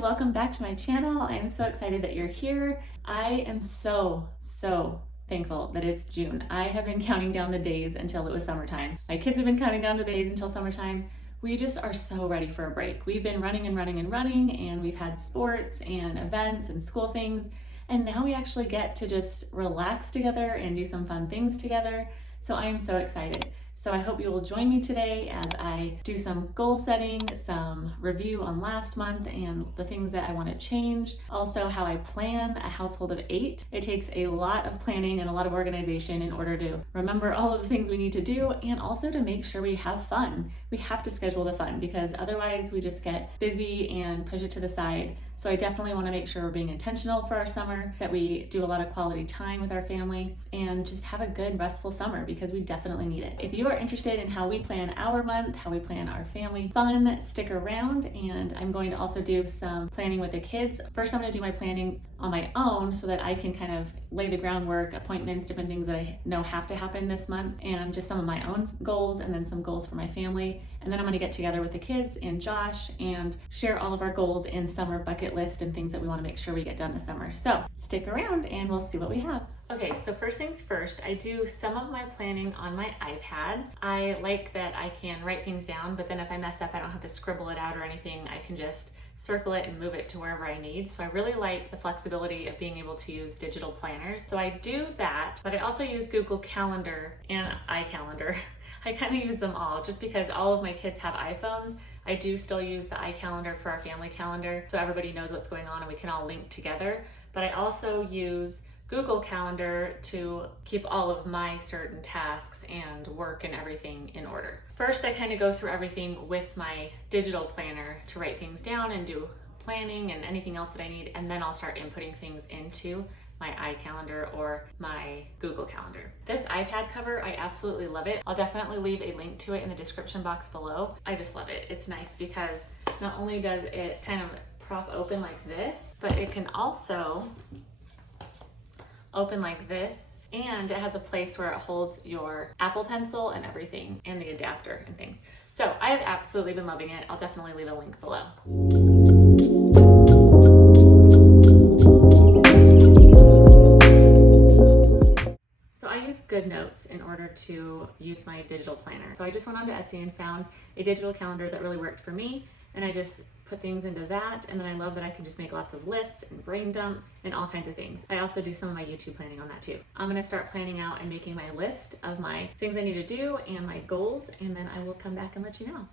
welcome back to my channel. I am so excited that you're here. I am so thankful that it's June. I have been counting down the days until it was summertime. My kids have been counting down the days until summertime. We just are so ready for a break. We've been running, and we've had sports and events and school things, and now we actually get to just relax together and do some fun things together. So I am so excited. So I hope you will join me today as I do some goal setting, some review on last month and the things that I want to change. Also how I plan a household of 8. It takes a lot of planning and a lot of organization in order to remember all of the things we need to do and also to make sure we have fun. We have to schedule the fun because otherwise we just get busy and push it to the side. So I definitely want to make sure we're being intentional for our summer, that we do a lot of quality time with our family and just have a good restful summer because we definitely need it. If you are interested in how we plan our month, how we plan our family fun, stick around, and I'm going to also do some planning with the kids. First, I'm going to do my planning on my own so that I can kind of lay the groundwork, appointments, different things that I know have to happen this month, and just some of my own goals and then some goals for my family. And then I'm going to get together with the kids and Josh and share all of our goals in summer bucket list and things that we want to make sure we get done this summer. So stick around and we'll see what we have. Okay, so first things first, I do some of my planning on my iPad. I like that I can write things down, but then if I mess up, I don't have to scribble it out or anything. I can just circle it and move it to wherever I need. So I really like the flexibility of being able to use digital planners. So I do that, but I also use Google Calendar and iCalendar. I kind of use them all just because all of my kids have iPhones. I do still use the iCalendar for our family calendar so everybody knows what's going on and we can all link together. But I also use Google Calendar to keep all of my certain tasks and work and everything in order. First, I kind of go through everything with my digital planner to write things down and do planning and anything else that I need, and then I'll start inputting things into my iCalendar or my Google Calendar. This iPad cover, I absolutely love it. I'll definitely leave a link to it in the description box below. I just love it. It's nice because not only does it kind of prop open like this, but it can also open like this, and it has a place where it holds your Apple Pencil and everything and the adapter and things. So I have absolutely been loving it. I'll definitely leave a link below. So I use GoodNotes in order to use my digital planner. So I just went onto Etsy and found a digital calendar that really worked for me, and I just put things into that, and then I love that I can just make lots of lists and brain dumps and all kinds of things. I also do some of my YouTube planning on that too. I'm gonna start planning out and making my list of my things I need to do and my goals, and then I will come back and let you know.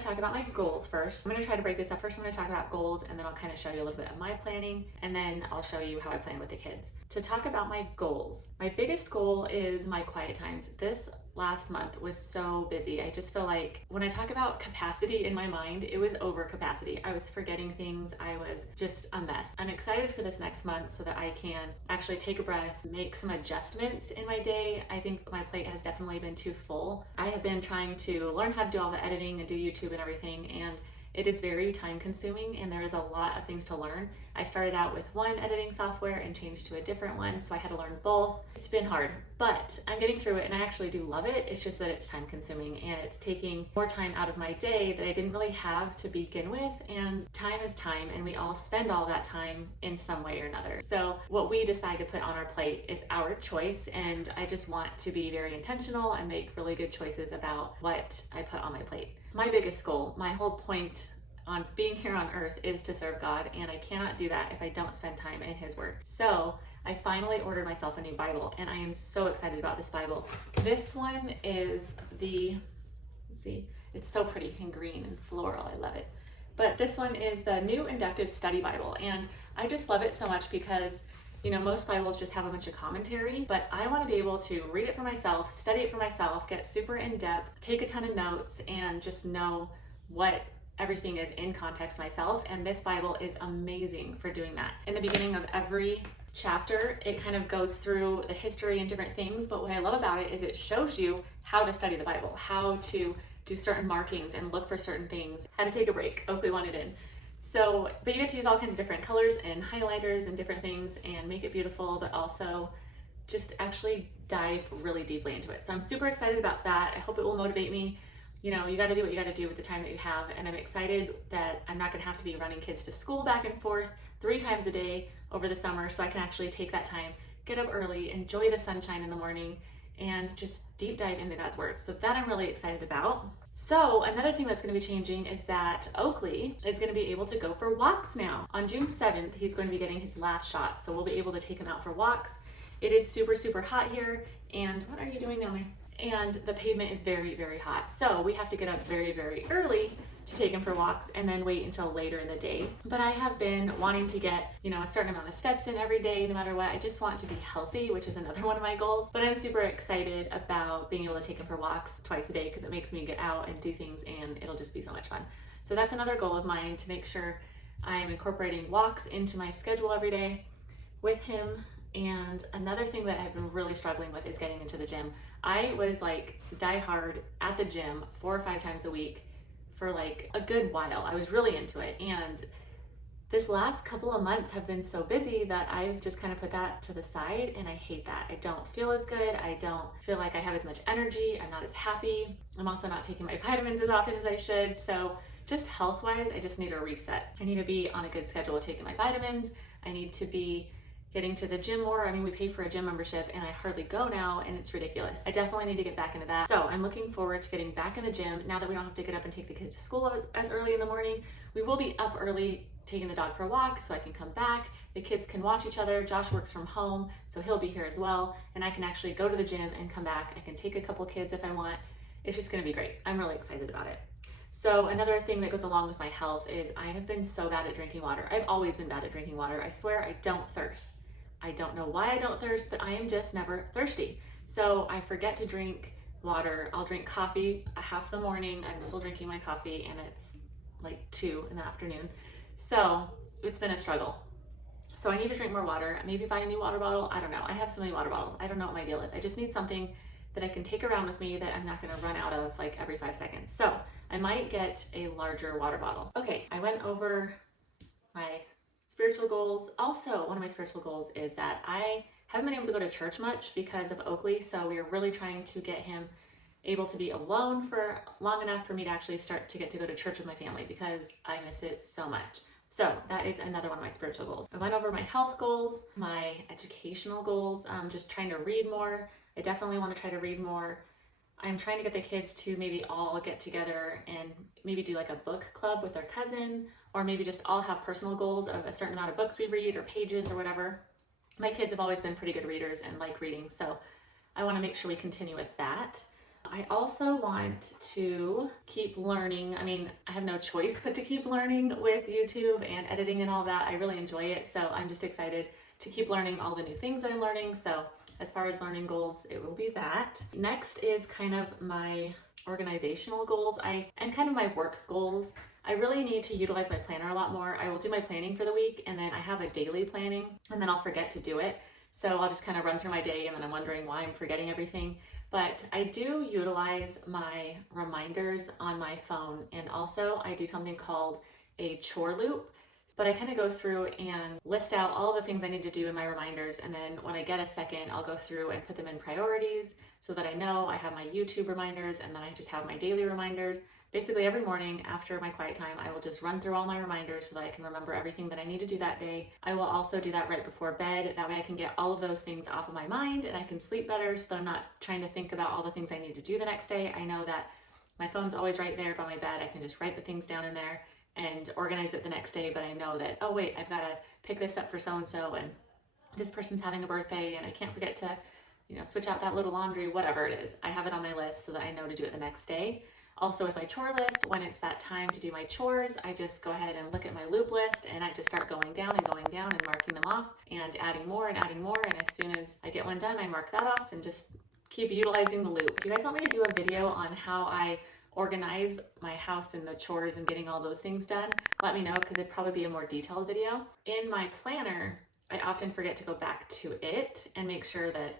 Talk about my goals first. I'm going to try to break this up. First, I'm going to talk about goals, and then I'll kind of show you a little bit of my planning, and then I'll show you how I plan with the kids. To talk about my goals, my biggest goal is my quiet times. This last month was so busy. I just feel like when I talk about capacity in my mind, it was over capacity. I was forgetting things. I was just a mess. I'm excited for this next month so that I can actually take a breath, make some adjustments in my day. I think my plate has definitely been too full. I have been trying to learn how to do all the editing and do YouTube and everything, and it is very time consuming and there is a lot of things to learn. I started out with one editing software and changed to a different one, so I had to learn both. It's been hard, but I'm getting through it and I actually do love it. It's just that it's time consuming and it's taking more time out of my day that I didn't really have to begin with, and time is time and we all spend all that time in some way or another. So what we decide to put on our plate is our choice, and I just want to be very intentional and make really good choices about what I put on my plate. My biggest goal, my whole point on being here on earth is to serve God, and I cannot do that if I don't spend time in His Word. So I finally ordered myself a new Bible, and I am so excited about this Bible. This one is let's see, it's so pretty and green and floral. I love it. But this one is the New Inductive Study Bible, and I just love it so much because most Bibles just have a bunch of commentary, but I want to be able to read it for myself, study it for myself, get super in depth, take a ton of notes, and just know what everything is in context myself. And this Bible is amazing for doing that. In the beginning of every chapter, it kind of goes through the history and different things, but what I love about it is it shows you how to study the Bible, how to do certain markings and look for certain things, how to take a break. Oh, we want it in. So, but you get to use all kinds of different colors and highlighters and different things and make it beautiful, but also just actually dive really deeply into it. So I'm super excited about that. I hope it will motivate me. You know, you got to do what you got to do with the time that you have. And I'm excited that I'm not going to have to be running kids to school back and forth 3 times a day over the summer. So I can actually take that time, get up early, enjoy the sunshine in the morning, and just deep dive into God's word. So that I'm really excited about. So another thing that's going to be changing is that Oakley is going to be able to go for walks now. On June 7th, he's going to be getting his last shot. So we'll be able to take him out for walks. It is super, super hot here. And what are you doing down there? And the pavement is very, very hot. So we have to get up very, very early to take him for walks and then wait until later in the day. But I have been wanting to get, you know, a certain amount of steps in every day, no matter what. I just want to be healthy, which is another one of my goals. But I'm super excited about being able to take him for walks twice a day because it makes me get out and do things and it'll just be so much fun. So that's another goal of mine, to make sure I'm incorporating walks into my schedule every day with him. And another thing that I've been really struggling with is getting into the gym. I was like die hard at the gym 4 or 5 times a week for like a good while. I was really into it. And this last couple of months have been so busy that I've just kind of put that to the side, and I hate that. I don't feel as good. I don't feel like I have as much energy. I'm not as happy. I'm also not taking my vitamins as often as I should. So just health-wise, I just need a reset. I need to be on a good schedule with taking my vitamins. I need to be getting to the gym more. I mean, we pay for a gym membership and I hardly go now, and it's ridiculous. I definitely need to get back into that. So I'm looking forward to getting back in the gym now that we don't have to get up and take the kids to school as early in the morning. We will be up early taking the dog for a walk so I can come back. The kids can watch each other. Josh works from home, so he'll be here as well. And I can actually go to the gym and come back. I can take a couple kids if I want. It's just gonna be great. I'm really excited about it. So another thing that goes along with my health is I have been so bad at drinking water. I've always been bad at drinking water. I swear I don't thirst. I don't know why I don't thirst, but I am just never thirsty. So I forget to drink water. I'll drink coffee half the morning. I'm still drinking my coffee and it's like 2 in the afternoon. So it's been a struggle. So I need to drink more water, maybe buy a new water bottle. I don't know. I have so many water bottles. I don't know what my deal is. I just need something that I can take around with me that I'm not gonna run out of like every 5 seconds. So I might get a larger water bottle. Okay, I went over my spiritual goals. Also, one of my spiritual goals is that I haven't been able to go to church much because of Oakley. So we are really trying to get him able to be alone for long enough for me to actually start to get to go to church with my family because I miss it so much. So that is another one of my spiritual goals. I went over my health goals, my educational goals, just trying to read more. I definitely want to try to read more. I'm trying to get the kids to maybe all get together and maybe do like a book club with their cousin, or maybe just all have personal goals of a certain amount of books we read or pages or whatever. My kids have always been pretty good readers and like reading, so I want to make sure we continue with that. I also want to keep learning. I mean, I have no choice but to keep learning with YouTube and editing and all that. I really enjoy it, so I'm just excited to keep learning all the new things that I'm learning. So as far as learning goals, it will be that. Next is kind of my organizational goals and kind of my work goals. I really need to utilize my planner a lot more. I will do my planning for the week, and then I have a daily planning, and then I'll forget to do it. So I'll just kind of run through my day, and then I'm wondering why I'm forgetting everything. But I do utilize my reminders on my phone, and also I do something called a chore loop. But I kind of go through and list out all the things I need to do in my reminders, and then when I get a second, I'll go through and put them in priorities so that I know I have my YouTube reminders, and then I just have my daily reminders. Basically every morning after my quiet time, I will just run through all my reminders so that I can remember everything that I need to do that day. I will also do that right before bed. That way I can get all of those things off of my mind and I can sleep better so that I'm not trying to think about all the things I need to do the next day. I know that my phone's always right there by my bed. I can just write the things down in there and organize it the next day, but I know that, oh wait, I've got to pick this up for so-and-so, and this person's having a birthday, and I can't forget to, switch out that little laundry, whatever it is. I have it on my list so that I know to do it the next day. Also with my chore list, when it's that time to do my chores, I just go ahead and look at my loop list, and I just start going down and marking them off and adding more. And as soon as I get one done, I mark that off and just keep utilizing the loop. If you guys want me to do a video on how I organize my house and the chores and getting all those things done, let me know, because it'd probably be a more detailed video. In my planner, I often forget to go back to it and make sure that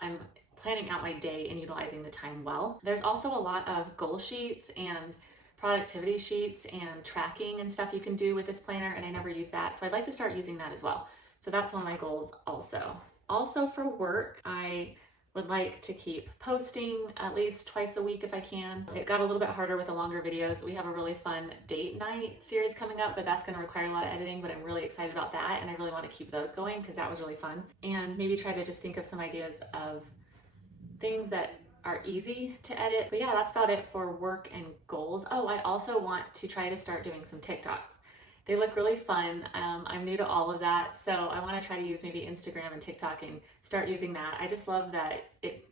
I'm planning out my day and utilizing the time well. There's also a lot of goal sheets and productivity sheets and tracking and stuff you can do with this planner, and I never use that. So I'd like to start using that as well. So that's one of my goals also. Also for work, I would like to keep posting at least twice a week if I can. It got a little bit harder with the longer videos. We have a really fun date night series coming up, but that's going to require a lot of editing, but I'm really excited about that, and I really want to keep those going because that was really fun. And maybe try to just think of some ideas of things that are easy to edit. But yeah, that's about it for work and goals. Oh, I also want to try to start doing some TikToks. They look really fun. I'm new to all of that, so I want to try to use maybe Instagram and TikTok and start using that. I just love that it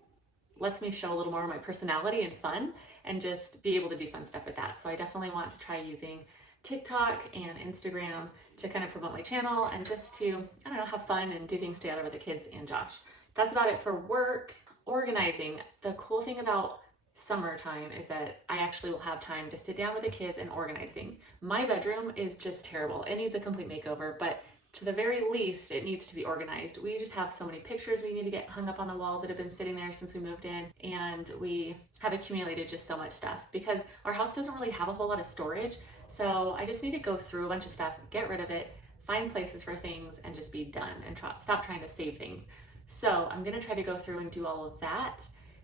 lets me show a little more of my personality and fun and just be able to do fun stuff with that. So I definitely want to try using TikTok and Instagram to kind of promote my channel and just to, I don't know, have fun and do things together with the kids and Josh. That's about it for work. Organizing. The cool thing about summertime is that I actually will have time to sit down with the kids and organize things. My bedroom is just terrible. It needs a complete makeover, but to the very least, it needs to be organized. We just have so many pictures we need to get hung up on the walls that have been sitting there since we moved in, and we have accumulated just so much stuff because our house doesn't really have a whole lot of storage. So I just need to go through a bunch of stuff, get rid of it, find places for things, and just be done and stop trying to save things. So I'm gonna try to go through and do all of that.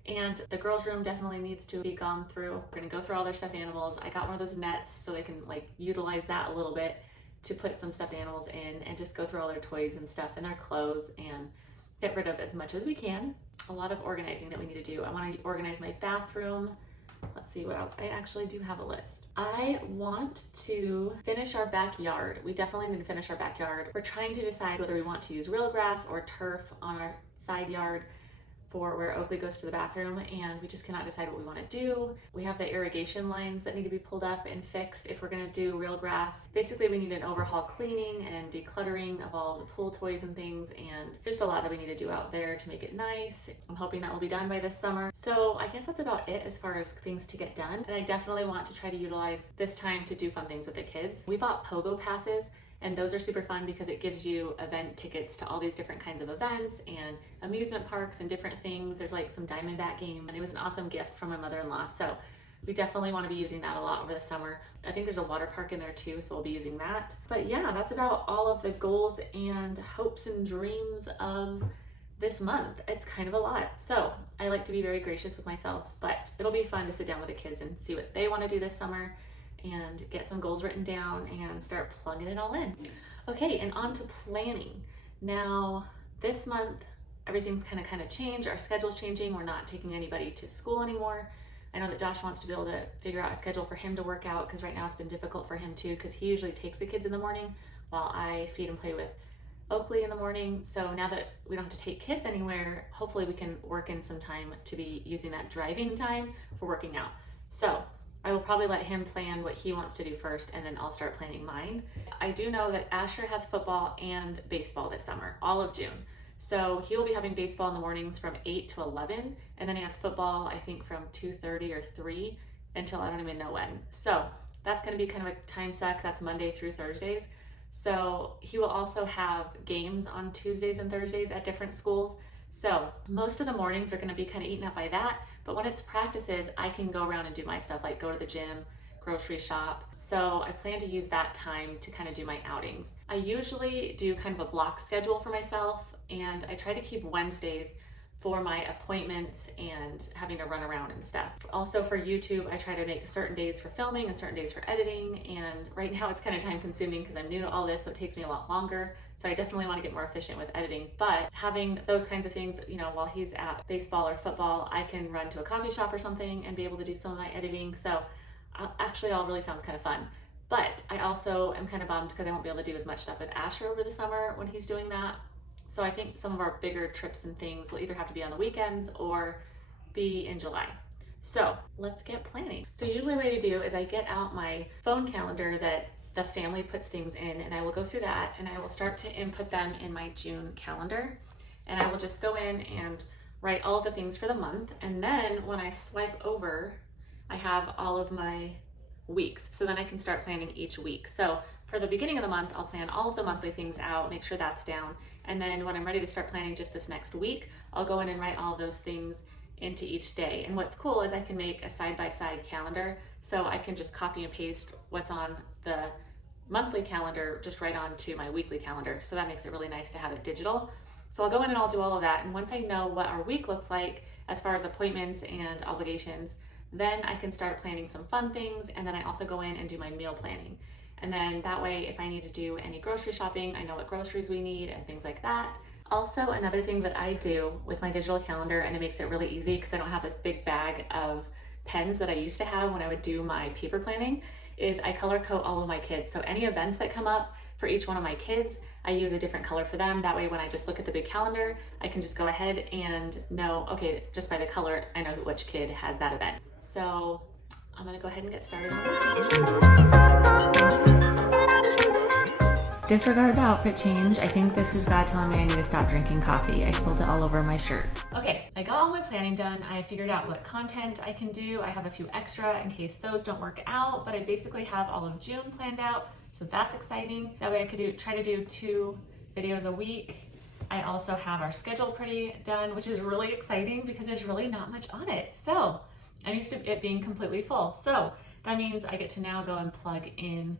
And the girls' room definitely needs to be gone through. We're gonna go through all their stuffed animals. I got one of those nets so they can like utilize that a little bit to put some stuffed animals in and just go through all their toys and stuff and their clothes and get rid of as much as we can. A lot of organizing that we need to do. I wanna organize my bathroom. Let's see what else. I actually do have a list. I want to finish our backyard. We definitely need to finish our backyard. We're trying to decide whether we want to use real grass or turf on our side yard for where Oakley goes to the bathroom, and we just cannot decide what we want to do. We have the irrigation lines that need to be pulled up and fixed if we're going to do real grass. Basically, we need an overhaul cleaning and decluttering of all the pool toys and things, and just a lot that we need to do out there to make it nice. I'm hoping that will be done by this summer. So I guess that's about it as far as things to get done, and I definitely want to try to utilize this time to do fun things with the kids. We bought Pogo passes, and those are super fun because it gives you event tickets to all these different kinds of events and amusement parks and different things. There's like some Diamondback game, and it was an awesome gift from my mother-in-law. So we definitely want to be using that a lot over the summer. I think there's a water park in there too, so we'll be using that. But yeah, that's about all of the goals and hopes and dreams of this month. It's kind of a lot. So I like to be very gracious with myself, but it'll be fun to sit down with the kids and see what they want to do this summer and get some goals written down and start plugging it all in. Okay, and on to planning. Now, this month, everything's kind of changed. Our schedule's changing. We're not taking anybody to school anymore. I know that Josh wants to be able to figure out a schedule for him to work out because right now it's been difficult for him too because he usually takes the kids in the morning while I feed and play with Oakley in the morning. So now that we don't have to take kids anywhere, hopefully we can work in some time to be using that driving time for working out. So I will probably let him plan what he wants to do first, and then I'll start planning mine. I do know that Asher has football and baseball this summer, all of June. So he will be having baseball in the mornings from 8 to 11, and then he has football, I think, from 2:30 or 3 until I don't even know when. So that's gonna be kind of a time suck. That's Monday through Thursdays. So he will also have games on Tuesdays and Thursdays at different schools. So most of the mornings are going to be kind of eaten up by that, but when it's practices, I can go around and do my stuff, like go to the gym, grocery shop. So I plan to use that time to kind of do my outings. I usually do kind of a block schedule for myself, and I try to keep Wednesdays for my appointments and having to run around and stuff. Also for YouTube, I try to make certain days for filming and certain days for editing, and right now it's kind of time consuming because I'm new to all this, so it takes me a lot longer. So I definitely want to get more efficient with editing, but having those kinds of things, you know, while he's at baseball or football, I can run to a coffee shop or something and be able to do some of my editing. So actually all really sounds kind of fun. But I also am kind of bummed because I won't be able to do as much stuff with Asher over the summer when he's doing that. So I think some of our bigger trips and things will either have to be on the weekends or be in July. So let's get planning. So usually what I do is I get out my phone calendar that the family puts things in, and I will go through that and I will start to input them in my June calendar. And I will just go in and write all of the things for the month. And then when I swipe over, I have all of my weeks. So then I can start planning each week. So for the beginning of the month, I'll plan all of the monthly things out, make sure that's down. And then when I'm ready to start planning just this next week, I'll go in and write all of those things into each day. And what's cool is I can make a side-by-side calendar, so I can just copy and paste what's on the monthly calendar just right onto my weekly calendar. So that makes it really nice to have it digital. So I'll go in and I'll do all of that. And once I know what our week looks like as far as appointments and obligations, then I can start planning some fun things. And then I also go in and do my meal planning. And then that way, if I need to do any grocery shopping, I know what groceries we need and things like that. Also, another thing that I do with my digital calendar, and it makes it really easy because I don't have this big bag of pens that I used to have when I would do my paper planning, is I color code all of my kids. So any events that come up for each one of my kids, I use a different color for them. That way, when I just look at the big calendar, I can just go ahead and know, okay, just by the color, I know which kid has that event. So I'm gonna go ahead and get started. Disregard the outfit change. I think this is God telling me I need to stop drinking coffee. I spilled it all over my shirt. Okay, I got all my planning done. I figured out what content I can do. I have a few extra in case those don't work out, but I basically have all of June planned out, so that's exciting. That way I could try to do 2 videos a week. I also have our schedule pretty done, which is really exciting because there's really not much on it. So I'm used to it being completely full. So that means I get to now go and plug in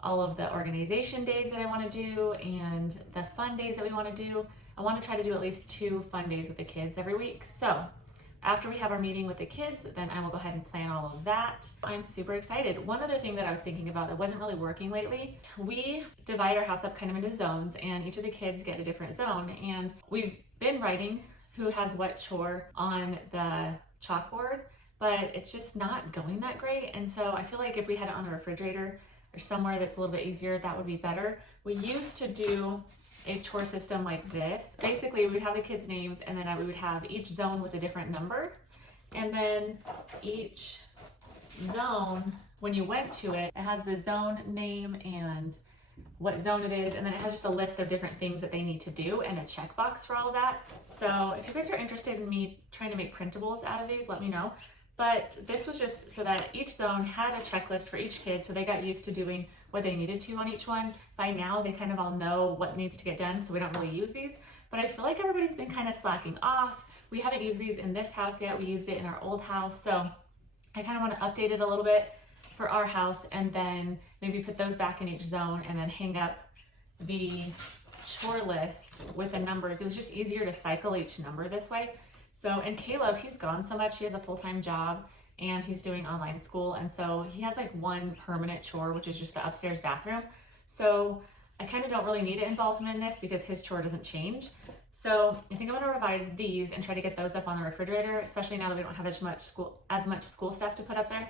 all of the organization days that I want to do and the fun days that we want to do. I want to try to do at least 2 fun days with the kids every week. So after we have our meeting with the kids, then I will go ahead and plan all of that. I'm super excited. One other thing that I was thinking about that wasn't really working lately, we divide our house up kind of into zones, and each of the kids get a different zone. And we've been writing who has what chore on the chalkboard, but it's just not going that great. And so I feel like if we had it on the refrigerator or somewhere that's a little bit easier, that would be better. We used to do a chore system like this. Basically, we would have the kids' names, and then we would have each zone was a different number. And then each zone, when you went to it, it has the zone name and what zone it is, and then it has just a list of different things that they need to do and a checkbox for all of that. So if you guys are interested in me trying to make printables out of these, let me know. But this was just so that each zone had a checklist for each kid, so they got used to doing what they needed to on each one. By now, they kind of all know what needs to get done, so we don't really use these. But I feel like everybody's been kind of slacking off. We haven't used these in this house yet. We used it in our old house, so I kind of want to update it a little bit for our house, and then maybe put those back in each zone, and then hang up the chore list with the numbers. It was just easier to cycle each number this way. So, and Caleb, he's gone so much. He has a full-time job and he's doing online school. And so he has like one permanent chore, which is just the upstairs bathroom. So I kind of don't really need to involve him in this because his chore doesn't change. So I think I'm gonna revise these and try to get those up on the refrigerator, especially now that we don't have as much school stuff to put up there.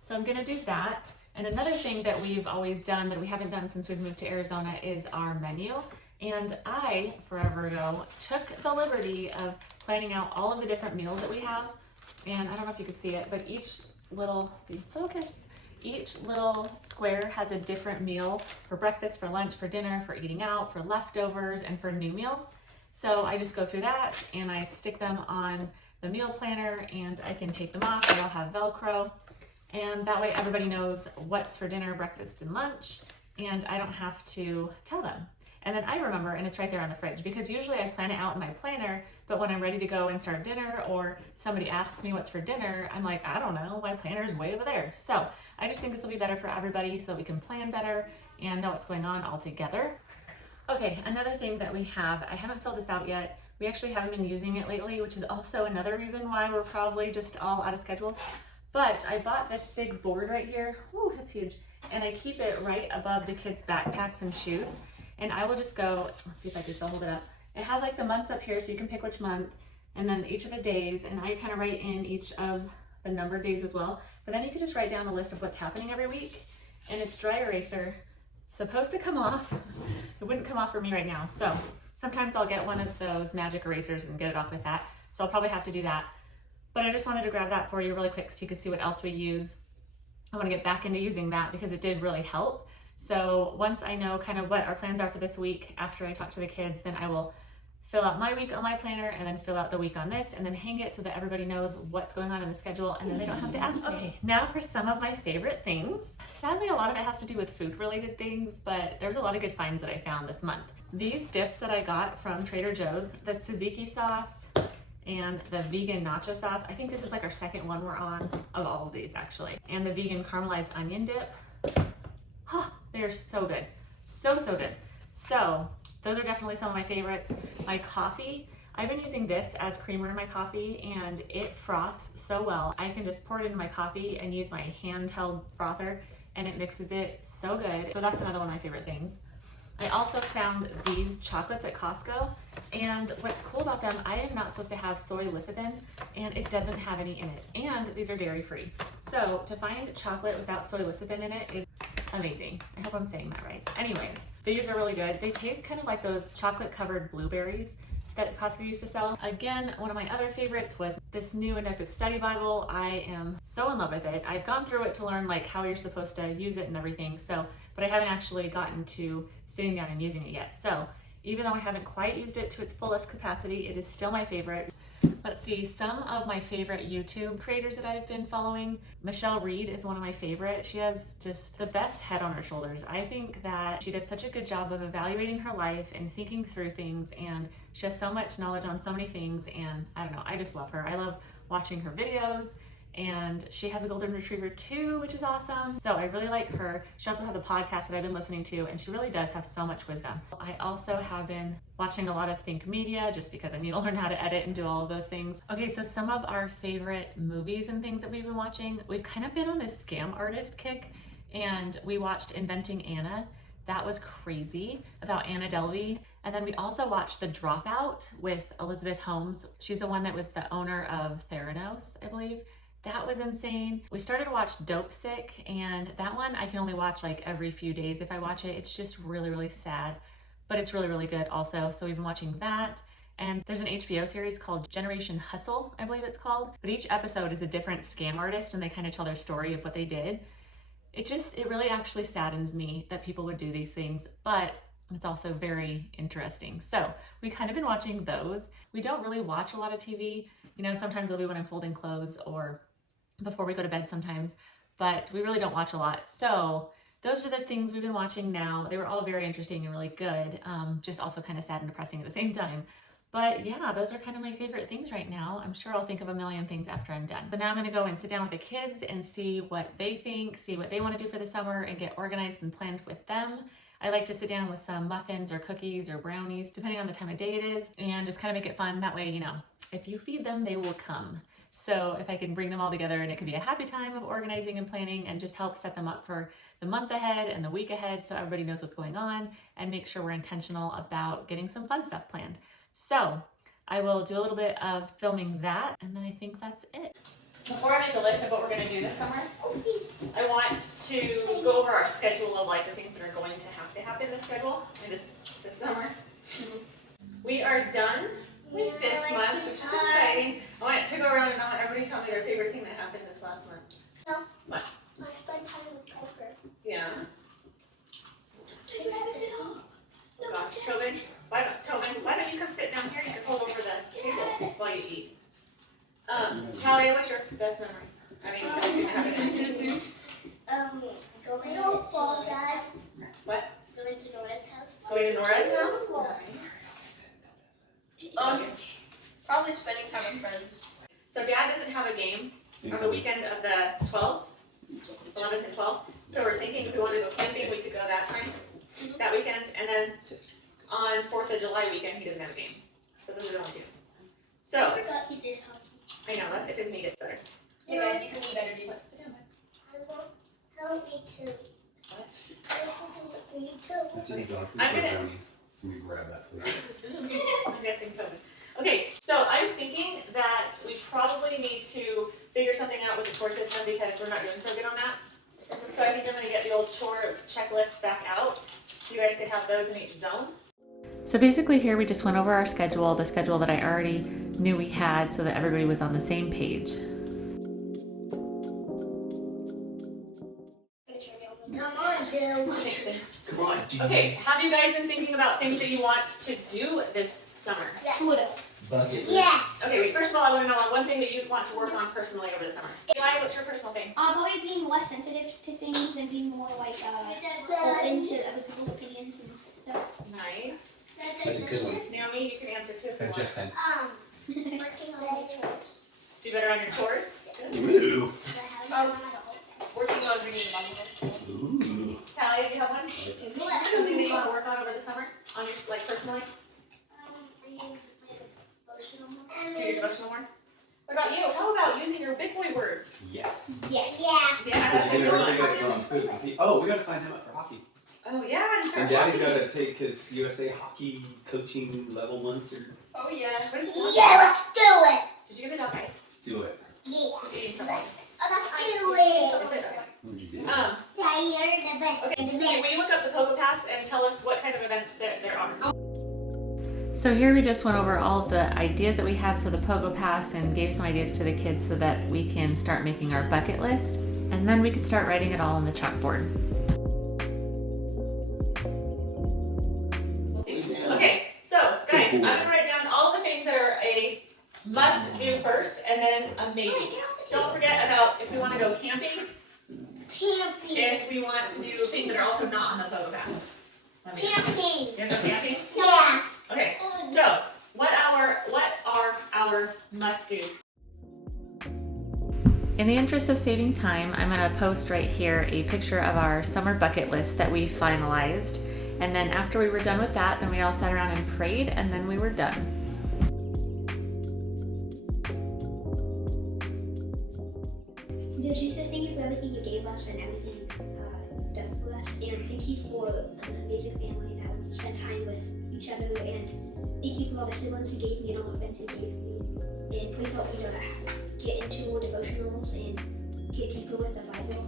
So I'm gonna do that. And another thing that we've always done that we haven't done since we've moved to Arizona is our menu. And I, forever ago, took the liberty of planning out all of the different meals that we have. And I don't know if you can see it, but each little square has a different meal for breakfast, for lunch, for dinner, for eating out, for leftovers, and for new meals. So I just go through that and I stick them on the meal planner, and I can take them off. They all have Velcro. And that way everybody knows what's for dinner, breakfast, and lunch. And I don't have to tell them. And then I remember, and it's right there on the fridge, because usually I plan it out in my planner, but when I'm ready to go and start dinner, or somebody asks me what's for dinner, I'm like, I don't know, my planner is way over there. So I just think this will be better for everybody so we can plan better and know what's going on all together. Okay, another thing that we have, I haven't filled this out yet. We actually haven't been using it lately, which is also another reason why we're probably just all out of schedule. But I bought this big board right here. Woo, it's huge. And I keep it right above the kids' backpacks and shoes. And I will just go, let's see if I can still hold it up. It has like the months up here, so you can pick which month, and then each of the days, and I kind of write in each of the numbered days as well. But then you can just write down a list of what's happening every week. And it's dry eraser. It's supposed to come off. It wouldn't come off for me right now. So sometimes I'll get one of those magic erasers and get it off with that. So I'll probably have to do that. But I just wanted to grab that for you really quick so you could see what else we use. I want to get back into using that because it did really help. So once I know kind of what our plans are for this week, after I talk to the kids, then I will fill out my week on my planner and then fill out the week on this and then hang it so that everybody knows what's going on in the schedule and then they don't have to ask. Okay, now for some of my favorite things. Sadly, a lot of it has to do with food related things, but there's a lot of good finds that I found this month. These dips that I got from Trader Joe's, the tzatziki sauce and the vegan nacho sauce. I think this is like our second one we're on of all of these actually. And the vegan caramelized onion dip. Oh, they are so good. So, so good. So those are definitely some of my favorites. My coffee, I've been using this as creamer in my coffee and it froths so well. I can just pour it into my coffee and use my handheld frother and it mixes it so good. So that's another one of my favorite things. I also found these chocolates at Costco, and what's cool about them, I am not supposed to have soy lecithin, and it doesn't have any in it, and these are dairy free. So to find chocolate without soy lecithin in it is amazing. I hope I'm saying that right. Anyways, these are really good. They taste kind of like those chocolate covered blueberries that Costco used to sell. Again, one of my other favorites was this new inductive study Bible. I am so in love with it. I've gone through it to learn like how you're supposed to use it and everything. But I haven't actually gotten to sitting down and using it yet. So even though I haven't quite used it to its fullest capacity, it is still my favorite. Let's see, some of my favorite YouTube creators that I've been following. Michelle Reed is one of my favorite. She has just the best head on her shoulders. I think that she does such a good job of evaluating her life and thinking through things, and she has so much knowledge on so many things, and I don't know, I just love her. I love watching her videos, and she has a golden retriever too, which is awesome. So I really like her. She also has a podcast that I've been listening to, and she really does have so much wisdom. I also have been watching a lot of Think Media just because I need to learn how to edit and do all of those things. Okay, so some of our favorite movies and things that we've been watching, we've kind of been on this scam artist kick, and we watched Inventing Anna. That was crazy, about Anna Delvey. And then we also watched The Dropout with Elizabeth Holmes. She's the one that was the owner of Theranos, I believe. That was insane. We started to watch Dope Sick, and that one I can only watch like every few days if I watch it. It's just really, really sad, but it's really, really good also. So we've been watching that. And there's an HBO series called Generation Hustle, I believe it's called. But each episode is a different scam artist, and they kind of tell their story of what they did. It really actually saddens me that people would do these things, but it's also very interesting. So we kind of been watching those. We don't really watch a lot of TV. You know, sometimes it'll be when I'm folding clothes or before we go to bed sometimes, but we really don't watch a lot. So those are the things we've been watching now. They were all very interesting and really good. Just also kind of sad and depressing at the same time. But yeah, those are kind of my favorite things right now. I'm sure I'll think of a million things after I'm done. So now I'm gonna go and sit down with the kids and see what they think, see what they wanna do for the summer, and get organized and planned with them. I like to sit down with some muffins or cookies or brownies, depending on the time of day it is, and just kind of make it fun. That way, you know, if you feed them, they will come. So if I can bring them all together, and it can be a happy time of organizing and planning and just help set them up for the month ahead and the week ahead so everybody knows what's going on, and make sure we're intentional about getting some fun stuff planned. So I will do a little bit of filming that, and then I think that's it. Before I make a list of what we're going to do this summer, I want to go over our schedule of like the things that are going to happen this schedule in this summer. We are done with this month, which is exciting. I want to go around and I want everybody to tell me their favorite thing that happened this last month. No. What? My spend time with Piper. Yeah. Oh gosh, Tobin, why don't you come sit down here? You can hold over the table while you eat. Talia, what's your best memory? I mean, best thing that happened. Going to Fall Guys. What? Going to Nora's house. Going to Nora's house? Probably spending time with friends. So Dad doesn't have a game on the weekend of the 12th, 11th and 12th. So we're thinking if we want to go camping, we could go that time, that weekend. And then on 4th of July weekend, he doesn't have a game. But those are the only two. So, I forgot he did hockey. I know, that's if his knee gets better. You can eat better, do what? Sit down, bud. I won't help me too. What? I want to do it too. That's in the dog food I'm gonna- brownie. So we grab that please. I'm guessing Tobin. Okay, so I'm thinking that we probably need to figure something out with the chore system because we're not doing so good on that. So I think I'm gonna get the old chore checklists back out so you guys can have those in each zone. So basically here we just went over our schedule, the schedule that I already knew we had so that everybody was on the same page. Come on, dude. Come on, Okay, have you guys been thinking about things that you want to do this summer? Pluto. Bucket list. Yes. Okay, wait, first of all, I want to know on one thing that you want to work on personally over the summer. Eli, what's your personal thing? Probably being less sensitive to things and being more like open to other people's opinions and stuff. Nice. That's a good one. Naomi, you can answer too if you I want. just said. Working on my chores. Do better on your chores? Ooh. Working on reading the Bible. Ooh. Tally, do you have one? Something that you want to work on over the summer? On your, like, personally? Do your devotional more? What about you? How about using your big boy words? Yes. Yes. Yeah. Yeah, Because that's you a know, good really one. gotta go on food. Oh, we gotta sign him up for hockey. Oh, yeah. And And start Daddy's walking. gotta take his USA hockey coaching level 1 cert. Oh yeah. What is it called? Yeah, let's do it. Did you give the dog ice? Let's do it. Yeah. He's eating something. Let's do it. What's it? Okay. What did you do? Yeah, you're the best. Okay, will you look up the Pogo Pass and tell us what kind of events there are? So here we just went over all of the ideas that we had for the Pogo Pass and gave some ideas to the kids so that we can start making our bucket list, and then we could start writing it all on the chalkboard. We'll see. Okay, so guys, I'm gonna write down all the things that are a must do first, and then a maybe. Don't forget about if we want to go camping, Camping. if we want to do things that are also not on the Pogo Pass. Let me know. Camping. You wanna go camping? Yeah. Okay, so what are our must-dos? In the interest of saving time, I'm going to post right here a picture of our summer bucket list that we finalized. And then after we were done with that, then we all sat around and prayed, and then we were done. Dear Jesus, thank you for everything you gave us and everything done for us. And thank you for an amazing family that would spend time with each other. And thank you for all the siblings you gave me and all the friends you gave me. And please help me to get into more devotionals and get deeper with the Bible.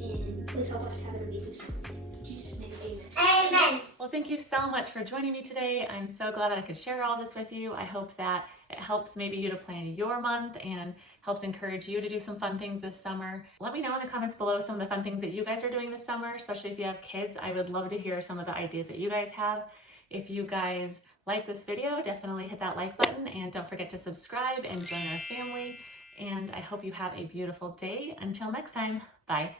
And please help us to have an amazing summer. In Jesus' name, amen. Amen. Well, thank you so much for joining me today. I'm so glad that I could share all this with you. I hope that it helps maybe you to plan your month and helps encourage you to do some fun things this summer. Let me know in the comments below some of the fun things that you guys are doing this summer, especially if you have kids. I would love to hear some of the ideas that you guys have. If you guys like this video, definitely hit that like button and don't forget to subscribe and join our family. And I hope you have a beautiful day. Until next time, bye.